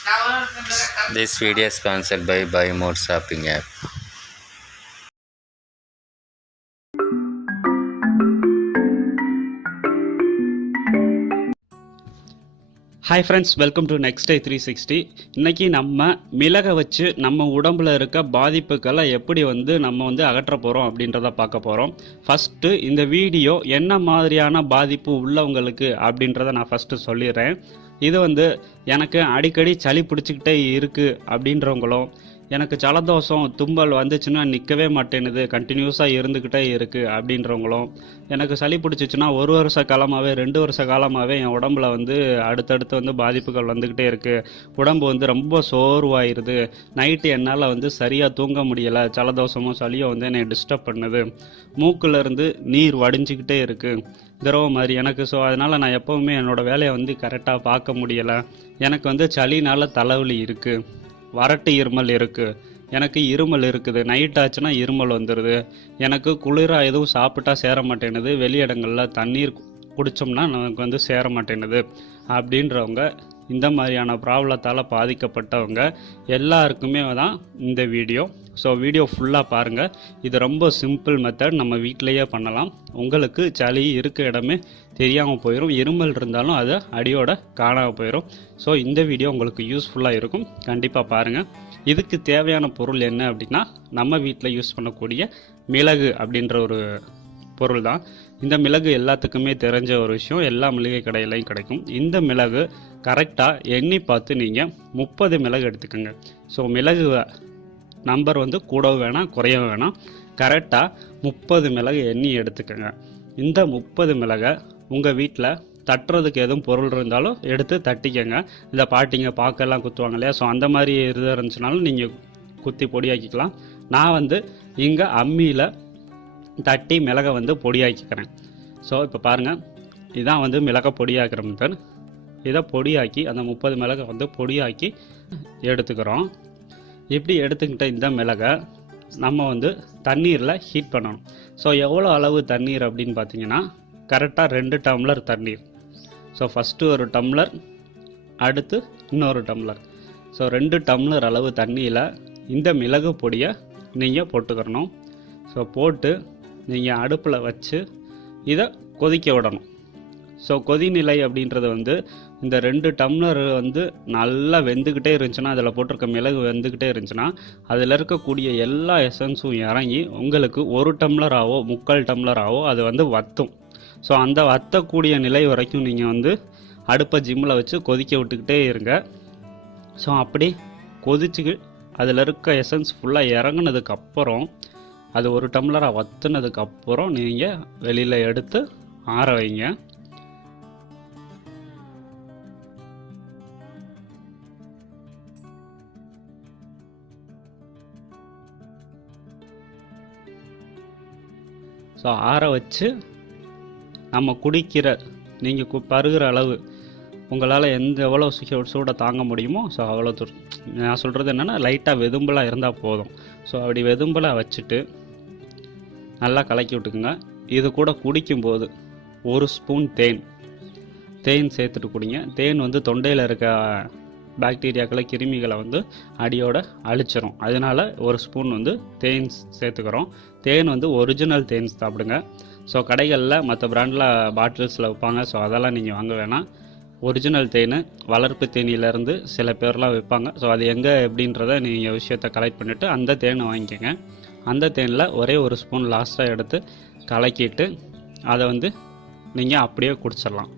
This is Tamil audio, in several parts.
This video is sponsored by Buy More Shopping app. Hi friends, welcome to next day 360. இன்றைக்கி நம்ம மிளகை வச்சு நம்ம உடம்புல இருக்க பாதிப்புகளை எப்படி நம்ம அகற்ற போகிறோம் அப்படின்றத பார்க்க போகிறோம். ஃபஸ்ட்டு இந்த வீடியோ என்ன மாதிரியான பாதிப்பு உள்ளவங்களுக்கு அப்படின்றத நான் ஃபஸ்ட்டு சொல்லிடுறேன். இது எனக்கு அடிக்கடி சளி பிடிச்சிக்கிட்டே இருக்குது அப்படின்றவங்களும், எனக்கு ஜலதோஷம் தும்பல் வந்துச்சுன்னா நிற்கவே மாட்டேனுது, கண்டினியூஸாக இருந்துக்கிட்டே இருக்குது அப்படின்றவங்களும், எனக்கு சளி பிடிச்சிச்சுன்னா 1 வருஷ காலமாகவே 2 வருஷ காலமாகவே என் உடம்புல அடுத்தடுத்து பாதிப்புகள் வந்துக்கிட்டே இருக்குது, உடம்பு ரொம்ப சோர்வாயிருது, நைட்டு என்னால் சரியாக தூங்க முடியலை, ஜலதோஷமும் சளியும் என்னை டிஸ்டர்ப் பண்ணுது, மூக்கிலேருந்து நீர் வடிஞ்சிக்கிட்டே இருக்குது திரவம் மாதிரி எனக்கு. ஸோ அதனால் நான் எப்போவுமே என்னோடய வேலையை கரெக்டாக பார்க்க முடியலை, எனக்கு சளினால் தலைவலி இருக்குது, வறட்டு இருமல் இருக்குது, எனக்கு இருமல் இருக்குது, நைட் ஆச்சுன்னா இருமல் வந்துடுது, எனக்கு குளிராக எதுவும் சாப்பிட்டா சேர மாட்டேனுது, வெளியிடங்களில் தண்ணீர் குடித்தோம்னா நமக்கு சேர மாட்டேனுது அப்படின்றவங்க, இந்த மாதிரியான ப்ராப்ளத்தால் பாதிக்கப்பட்டவங்க எல்லாருக்குமே தான் இந்த வீடியோ. ஸோ வீடியோ ஃபுல்லாக பாருங்கள். இது ரொம்ப சிம்பிள் மெத்தட், நம்ம வீட்டிலையே பண்ணலாம். உங்களுக்கு சளி இருக்க இடமே தெரியாமல் போயிடும், இருமல் இருந்தாலும் அது அடியோட காணாமல் போயிடும். ஸோ இந்த வீடியோ உங்களுக்கு யூஸ்ஃபுல்லாக இருக்கும், கண்டிப்பாக பாருங்கள். இதுக்கு தேவையான பொருள் என்ன அப்படின்னா, நம்ம வீட்டில் யூஸ் பண்ணக்கூடிய மிளகு அப்படின்ற ஒரு பொருள் தான். இந்த மிளகு எல்லாத்துக்குமே தெரிஞ்ச ஒரு விஷயம், எல்லா மளிகை கடையிலையும் கிடைக்கும். இந்த மிளகு கரெக்டாக எண்ணி பார்த்து நீங்கள் 30 மிளகு எடுத்துக்கோங்க. ஸோ மிளகு நம்பர் கூடவும் வேணாம் குறையவும் வேணாம், கரெக்டாக 30 மிளகு எண்ணி எடுத்துக்கோங்க. இந்த 30 மிளகை உங்கள் வீட்டில் தட்டுறதுக்கு எதுவும் பொருள் இருந்தாலும் எடுத்து தட்டிக்கங்க. இந்த பாட்டிங்க பாக்கெல்லாம் குத்துவாங்க இல்லையா, ஸோ அந்த மாதிரி இது இருந்துச்சுனாலும் நீங்கள் குத்தி பொடியாக்கிக்கலாம். நான் இங்கே அம்மியில் தட்டி மிளகை பொடியாக்கிக்கிறேன். ஸோ இப்போ பாருங்கள், இதான் மிளகை பொடியாக்கிற மெத்தட். இதை பொடியாக்கி அந்த 30 மிளகை பொடியாக்கி எடுத்துக்கிறோம். இப்படி எடுத்துக்கிட்ட இந்த மிளகை நம்ம தண்ணீரில் ஹீட் பண்ணணும். ஸோ எவ்வளோ அளவு தண்ணீர் அப்படின்னு பார்த்தீங்கன்னா, கரெக்டாக 2 டம்ளர் தண்ணீர். ஸோ ஃபஸ்ட்டு ஒரு டம்ளர், அடுத்து இன்னொரு டம்ளர். ஸோ 2 டம்ளர் அளவு தண்ணியில் இந்த மிளகு பொடியை நீங்கள் போட்டுக்கிறணும். ஸோ போட்டு நீங்கள் அடுப்பில் வச்சு இதை கொதிக்க விடணும். ஸோ கொதிநிலை அப்படின்றது இந்த 2 டம்ளர் நல்லா வெந்துக்கிட்டே இருந்துச்சுன்னா, அதில் போட்டிருக்க மிளகு வெந்துக்கிட்டே இருந்துச்சுன்னா, அதில் இருக்கக்கூடிய எல்லா எசன்ஸும் இறங்கி உங்களுக்கு 1 டம்ளராகவோ 3/4 டம்ளராகவோ அது வற்றும். ஸோ அந்த வற்றக்கூடிய நிலை வரைக்கும் நீங்கள் அடுப்பை ஜிம்மில் வச்சு கொதிக்க விட்டுக்கிட்டே இருங்க. ஸோ அப்படி கொதிச்சு அதில் இருக்க எசன்ஸ் ஃபுல்லாக இறங்குனதுக்கப்புறம், அது 1 டம்ளராக வற்றுனதுக்கப்புறம் நீங்கள் வெளியில் எடுத்து ஆற வைங்க. ஸோ ஆற வச்சு நம்ம குடிக்கிற, நீங்கள் பருகிற அளவு உங்களால் எவ்வளோ சூடை தாங்க முடியுமோ, ஸோ அவ்வளோ நான் சொல்கிறது என்னென்னா, லைட்டாக வெதும்பலாக இருந்தால் போதும். ஸோ அப்படி வெதும்பலாக வச்சுட்டு நல்லா கலக்கி விட்டுக்குங்க. இது கூட குடிக்கும்போது 1 ஸ்பூன் தேன் சேர்த்துட்டு குடிங்க. தேன் தொண்டையில் இருக்க பாக்டீரியாக்களை கிருமிகளை அடியோட அழிச்சிரும். அதனால் 1 ஸ்பூன் தேன் சேர்த்துக்கிறோம். தேன் ஒரிஜினல் தேன் சாப்பிடுங்க. ஸோ கடைகளில் மற்ற பிராண்டில் பாட்டில்ஸில் வைப்பாங்க, ஸோ அதெல்லாம் நீங்கள் வாங்க வேணாம். ஒரிஜினல் தேன், வளர்ப்பு தேனியிலேருந்து சில பேர்லாம் வைப்பாங்க. ஸோ அது எங்கே எப்படின்றத நீங்கள் விஷயத்தை கலெக்ட் பண்ணிவிட்டு அந்த தேனை வாங்கிக்கோங்க. அந்த தேனில் ஒரே 1 ஸ்பூன் லாஸ்ட்டாக எடுத்து கலக்கிட்டு அதை நீங்கள் அப்படியே குடிச்சிடலாம்.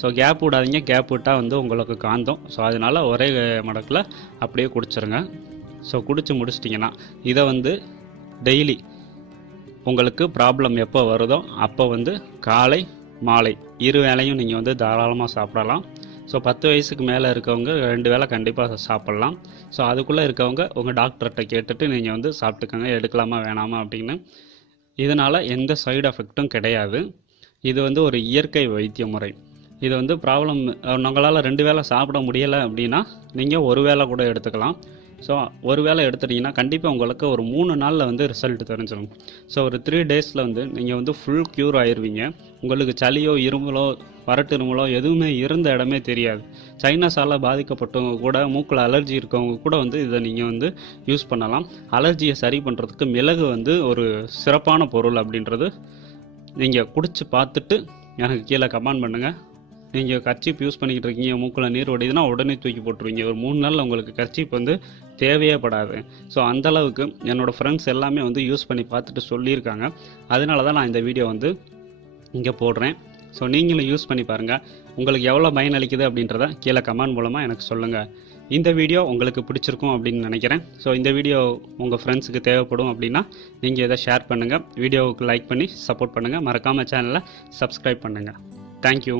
ஸோ கேப் விடாதீங்க, கேப் விட்டால் உங்களுக்கு காந்தம். ஸோ அதனால் ஒரே மடக்கில் அப்படியே குடிச்சிருங்க. ஸோ குடிச்சு முடிச்சிட்டிங்கன்னா இதை டெய்லி உங்களுக்கு ப்ராப்ளம் எப்போ வருதோ அப்போ காலை மாலை 2 வேளையும் நீங்கள் தாராளமாக சாப்பிடலாம். ஸோ 10 வயசுக்கு மேலே இருக்கவங்க 2 வேளை கண்டிப்பாக சாப்பிட்லாம். ஸோ அதுக்குள்ளே இருக்கவங்க உங்கள் டாக்டர்கிட்ட கேட்டுட்டு நீங்கள் சாப்பிட்டுக்கோங்க, எடுக்கலாமா வேணாமா அப்படின்னு. இதனால் எந்த சைடு எஃபெக்ட்டும் கிடையாது. இது ஒரு இயற்கை வைத்திய முறை. இது ப்ராப்ளம் உங்களால் 2 வேளை சாப்பிட முடியலை அப்படின்னா நீங்கள் 1 வேளை கூட எடுத்துக்கலாம். ஸோ ஒரு வேளை எடுத்துட்டிங்கன்னா கண்டிப்பாக உங்களுக்கு ஒரு 3 நாளில் வந்து ரிசல்ட் தெரிஞ்சிடும். ஸோ ஒரு 3 டேஸில் வந்து நீங்கள் வந்து ஃபுல் க்யூர் ஆயிடுவீங்க. உங்களுக்கு சளியோ இருமலோ வறட்டு இருமலோ எதுவுமே இருந்த இடமே தெரியாது. சைனஸால் பாதிக்கப்பட்டவங்க கூட, மூக்கில் அலர்ஜி இருக்கவங்க கூட வந்து இதை நீங்கள் வந்து யூஸ் பண்ணலாம். அலர்ஜியை சரி பண்ணுறதுக்கு மிளகு வந்து ஒரு சிறப்பான பொருள் அப்படின்றது நீங்கள் குடிச்சு பார்த்துட்டு எனக்கு கீழே கமெண்ட் பண்ணுங்கள். நீங்கள் கர்ச்சீப் யூஸ் பண்ணிக்கிட்டு இருக்கீங்க, மூக்கில் நீர் வடிதுன்னா உடனே தூக்கி போட்டுருவீங்க. ஒரு 3 நாளில் உங்களுக்கு கர்ச்சீப் வந்து தேவையே படாது. ஸோ அந்தளவுக்கு என்னோடய ஃப்ரெண்ட்ஸ் எல்லாமே வந்து யூஸ் பண்ணி பார்த்துட்டு சொல்லியிருக்காங்க. அதனால தான் நான் இந்த வீடியோ வந்து இங்கே போடுறேன். ஸோ நீங்களும் யூஸ் பண்ணி பாருங்கள். உங்களுக்கு எவ்வளோ பயனளிக்குது அப்படின்றத கீழே கமெண்ட் மூலமாக எனக்கு சொல்லுங்கள். இந்த வீடியோ உங்களுக்கு பிடிச்சிருக்கும் அப்படின்னு நினைக்கிறேன். ஸோ இந்த வீடியோ உங்கள் ஃப்ரெண்ட்ஸுக்கு தேவைப்படும் அப்படின்னா நீங்கள் இதை ஷேர் பண்ணுங்கள். வீடியோவுக்கு லைக் பண்ணி சப்போர்ட் பண்ணுங்கள். மறக்காமல் சேனலை சப்ஸ்கிரைப் பண்ணுங்கள். தேங்க்யூ.